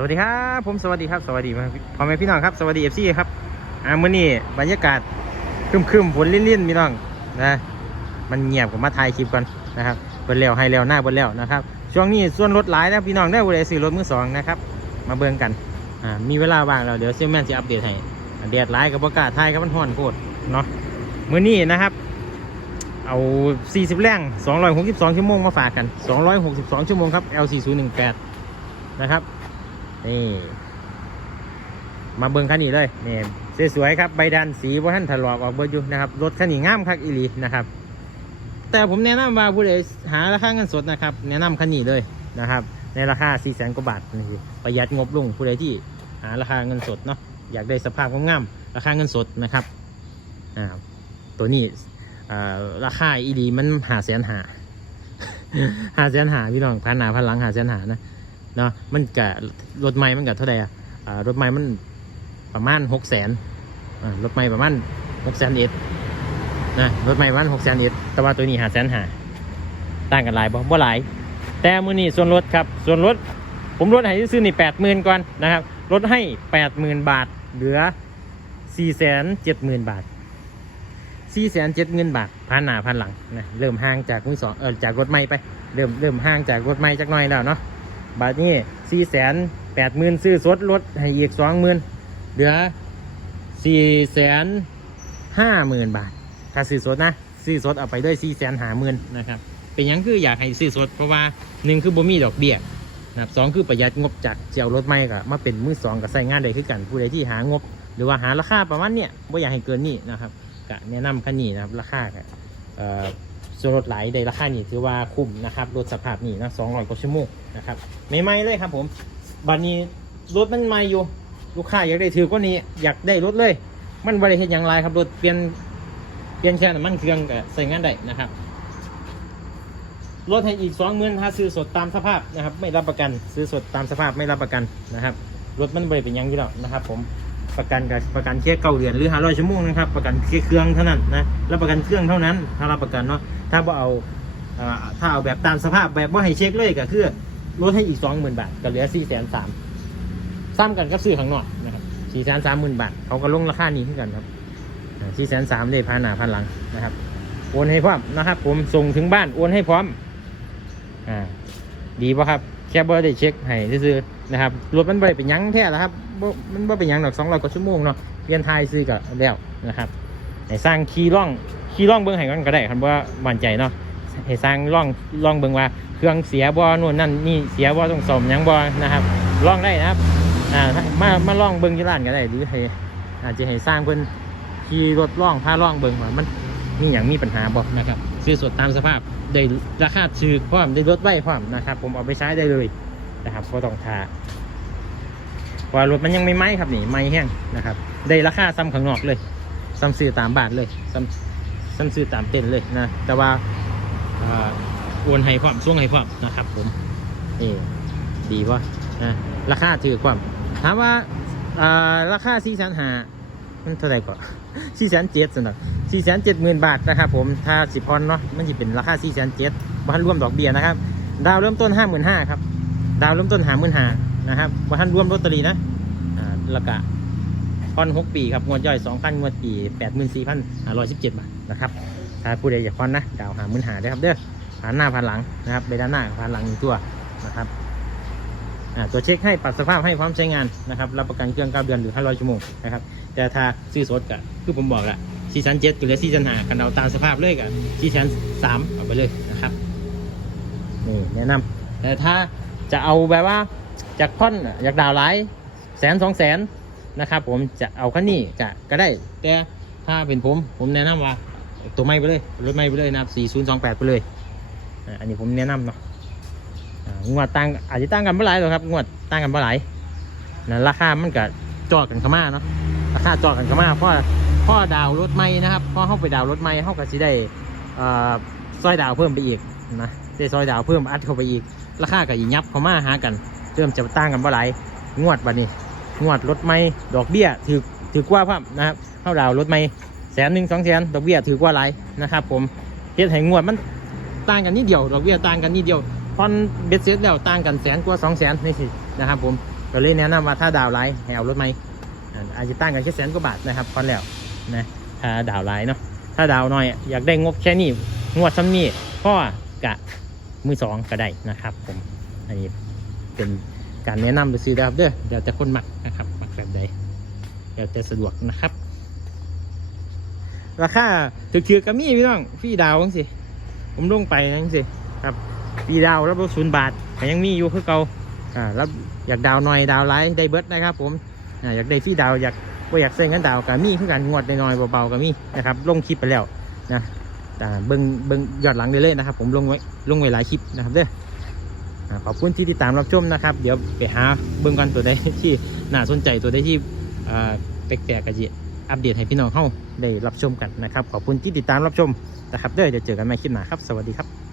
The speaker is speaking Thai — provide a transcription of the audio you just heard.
สวัสดีครับผมสวัสดีครับสวัสดีพ่อแม่พี่น้องครับสวัสดีเอฟซีครับอ่ามื้อนี้บรรยากาศครึมฝนลิ่นๆพี่น้องนะมันเงียบกับมาถ่ายคลิปก่อนนะครับเบิ้แล้วให้แล้วหน้าเบิ้แล้วนะครับ ช่วงนี้ส่วนรถหลายนะพี่น้องได้บริซื้อรถมือสองนะครับมาเบิ่งกันอ่ามีเวลาว่างแล้วเดี๋ยวเซลแมนจะอัปเดตให้แดดร้ายกับประกาศถ่ายกับมันห้อนโคตรเนาะมื้อนี้นะครับ เอา 40 แรง 262 ชั่วโมงมาฝากกัน 262 ชั่วโมงครับ L4018 นะครับ นี่ มาเบิ่งคันนี้เลยนี่สวยๆครับใบดันสีว่าท่านถลอกออกเบิดอยู่นะครับรถคันนี้งามคักอีหลีนะครับ แต่ผมแนะนำว่าผู้ใดหาราคาเงินสดนะครับ แนะนำคันนี้เลยนะครับ ในราคา4 0 0 0 0 0กว่าบาทนี่ประหยัดงบลงผู้ใดที่หาราคาเงินสดเนาะอยากได้สภาพงามๆราคาเงินสดนะครับอ่าตัวนี้ราคาอีดีมันหาแสนหาหาแสนหาพี่น้องพันหนาพันหลังหาแสนหานะ เนาะมันกะรถใหม่มันกะเท่าไหร่อะอ่ารถใหม่มันประมาณหกแสนอ่ารถใหม่ประมาณหกแสนเอ็ดนะรถใหม่ประมาณหกแสนเอ็ดแต่ว่าตัวนี้หาแสนหาต่างกันหลายบ่บ่หลาย แต่มือนี้ส่วนลดครับ ส่วนลดผมลดให้ซื้อนี่แปดหมื่นก่อนนะครับลดให้แปดหมื่นบาท เหลือสี่แสนเจ็ดหมื่นบาทสี่แสนเจ็ดเงินบาทพันหน้าพันหลังนะเริ่มห่างจากมือสองเออจากรถใหม่ไป เริ่มเริ่มห่างจากรถใหม่จักหน่อยแล้วเนาะ บาทนี้สี่แสนแปดหมื่นซื้อสดลดให้อีกสองหมื่นเหลือสี่แสนห้าหมื่นบาท ถ้าซื้อสดนะซื้อสดเอาไปด้วยสี่แสนห้าหมื่นนะครับ เป็นยังคืออยากให้ซื้อสดเพราะว่าหนึ่งคือบ่มีดอกเบี้ยนะครับสองคือประหยัดงบจากเจียวรถใหม่กับมาเป็นมือสองกับใส่งานได้คือกันผู้ใดที่หางบ หรือว่าหาราคาประมาณเนี้ยไม่อยากให้เกินนี้นะครับก็แนะนำคันนี้นะครับราคาก็เอ่อส่วนลดหลายในราคานี้ถือว่าคุ้มนะครับรถสภาพนี้นะสองร้อยกว่าชั่วโมงนะครับไม่ไหม่เลยครับผมบัดนี้รถมันใหม่อยู่ ลูกค้าอยากได้ถือกว่านี้อยากได้รถเลย มันบริเหตุอย่างไรครับรถเปลี่ยนเปลี่ยนแค่น้ำมันเครื่องก็ใส่งานได้นะครับรถให้อีกสองหมื่นถ้าซื้อสดตามสภาพนะครับ ไม่รับประกันซื้อสดตามสภาพไม่รับประกันนะครับรถมันบริเป็นยังอยู่แล้วนะครับ ผมประกันกับประกันแค่เก้าเดือนหรือห้าร้อยชั่วโมงนะครับประกันแค่เครื่องเท่านั้นนะรับประกันเครื่องเท่านั้น ถ้ารับประกันเนาะถ้าบ่เอาอ่าถ้าเอาแบบตามสภาพแบบว่าให้เช็คเลยก็คือ ลดให้อีกสองหมื่นบาทก็เหลือสี่แสนสามซ้ำกันกับซื้อข้างนอกนะครับสี่แสนสามหมื่นบาทเขาก็ลงราคานี้ขึ้นกันครับสี่แสนสามเลยพันหนาพันหลังนะครับ โอนให้พร้อมนะครับ ผมส่งถึงบ้านโอนให้พร้อมอ่าดีป่ะครับแค่บ่ได้เช็คให้ซื้อนะครับรถมันบ่ได้เป็นยังแท้แล้วครับมันบ่เป็นยังดอกสองร้อยกว่าชั่วโมงเนาะเปลี่ยนทายซื้อกับแล้วนะครับให้สร้างคีร่องคีร่องเบิ้องให้กันก็ได้คันว่ามั่นใจเนาะ ให้สร้างร่องร่องเบิ้งว่าเครื่องเสียบ่นู่นนั่นนี่เสียบ่ต้องซ่อมยังบ่นะครับร่องได้นะครับอ่ามามาร่องเบิ้งที่ร้านก็ได้หรือให้อาจจะให้สร้างเพิ่นขี่รถร่องพาร่องเบิ้งว่ามันมีอย่างมีปัญหาบ่นะครับซื้อสดตามสภาพได้ราคาถือพร้อมได้ลดไว้พร้อมนะครับ ผมเอาไปใช้ได้เลยนะครับก็ต้องทาว่ารถมันยังไม่ไหม้ครับนี่ไหม้แห้งนะครับ ได้ราคาซ้ำข้างนอกเลยซ้ำซื้อตามบานเลยซ้ำซ้ำซื้อตามเต็นเลยนะแต่ว่า โอนให้ความช่วงให้ความนะครับ ผมนี่ดีวะนะราคาถือความถามว่าราคาสี่แสนหามันเท่าไหร่ก่อนสี่แสนเจ็ดสำหรับสี่แสนเจ็ดหมื่นบาทนะครับผมถ้าสิบพอนเนาะมันจะเป็นราคาสี่แสนเจ็ดบ้านรวมดอกเบี้ยนะครับ ดาวเริ่มต้นห้าหมื่นห้าครับดาวเริ่มต้นหาหมื่นหานะครับว่าท่านรวมลอตเตอรี่นะอ่าแล้วก็ผ่อนหกปีครับงวดย่อยสองพันงวดปีแปดหมื่นสี่พันห้าร้อยสิบเจ็ดบาทนะครับ ถ้าผู้ใดอยากผ่อนนะดาวหามื่นหาได้ครับเด้อผ่านหน้าผ่านหลังนะครับไปด้านหน้าผ่านหลังหนึ่งตัวนะครับอ่าตัวเช็คให้ปรับสภาพให้พร้อมใช้งานนะครับรับประกันเครื่องเก้าเดือนหรือห้าร้อยชั่วโมงนะครับแต่ถ้าซื้อสดก็คือผมบอกละซีซันเจ็ดหรือซีซันหากันเอาตามสภาพเลยกับซีซันสามเอาไปเลยนะครับนี่แนะนำแต่ถ้าจะเอาแบบว่าจากพ่อนอยากดาวไลน์แสนสองแสนนะครับผมจะเอาคันนี้จะก็ได้ แต่ถ้าเป็นผมผมแนะนำว่า ตัวไม่ไปเลย รถไม่ไปเลยนะครับ 4028 ไปเลยอันนี้ผมแนะนำเนาะงวดต่างอาจจะต่างกันเมื่อไรหรอครับงวดต่างกันเมื่อไรนะราคามันก็จอดกันข้ามาเนาะราคาจอดกันข้ามาเพราะพ่อดาวรถไม่นะครับพ่อเข้าไปดาวรถไม่เข้ากับสิได้ซอยดาวเพิ่มไปอีกนะได้ซอยดาวเพิ่มอัดเข้าไปอีก ราคากับอียับเขามาหากันเริ่มจะต่างกันเมื่อไหรงวดบัดนี้ งวดรถไม่ดอกเบี้ยถือถือกว่าพับนะครับเท่าดาวรถไม่ สนหนึ่งสองแสนดอกเบี้ยถือกว่าหลายนะครับ ผมเฮ็ดให้งวดมันต่างกันนิดเดียวดอกเบี้ยต่างกันนิดเดียวพอนเบ็ดเสร็จแล้วต่างกันแสนกว่าสองแสนนี่สินะครับผมก็เลยแนะนำว่าถ้าดาวไลน์ให้เอารถไหมอาจจะตั้งกันแค่แสนกว่าบาทนะครับพอนแล้วนะถ้าดาวไลน์เนาะถ้าดาวน้อยอยากได้งบแค่นี้งวดซ้ำนี้พ่อกะมือสองก็ได้นะครับ ผมอันนี้เป็นการแนะนำไปซื้อนะครับเด้อเดี๋ยวแต่คนหมักนะครับหมักแบบใดเดี๋ยวแต่สะดวกนะครับ ราคาถือๆก็มีพี่น้องฟรีดาวจังสิผมลงไปจังสิครับฟรีดาวแล้วรถศูนย์บาทก็ยังมีอยู่คือเก่าอ่าแล้วอยากดาวหน่อยดาวไลท์ได้เบิร์ดนะครับ ผมอ่าอยากได้ฟรีดาวอยากว่าอยากเซ็นกันดาวก็มีคือกันงวดน้อยเบาๆก็มีนะครับลงคลิปไปแล้วนะแต่เบิ้งเบิ้งยอดหลังได้เลยนะครับ ผมลงไว้ลงไว้หลายคลิปนะครับเด้ออ่าขอบคุณที่ติดตามรับชมนะครับ เดี๋ยวไปหาเบิ้งกันตัวใดที่น่าสนใจตัวใดที่อ่าแปลกๆกระจิ อัปเดตให้พี่น้องเข้าได้รับชมกันนะครับ ขอบคุณที่ติดตามรับชมนะครับเด้อเดี๋ยวเจอกันใหม่คลิปหน้าครับ สวัสดีครับ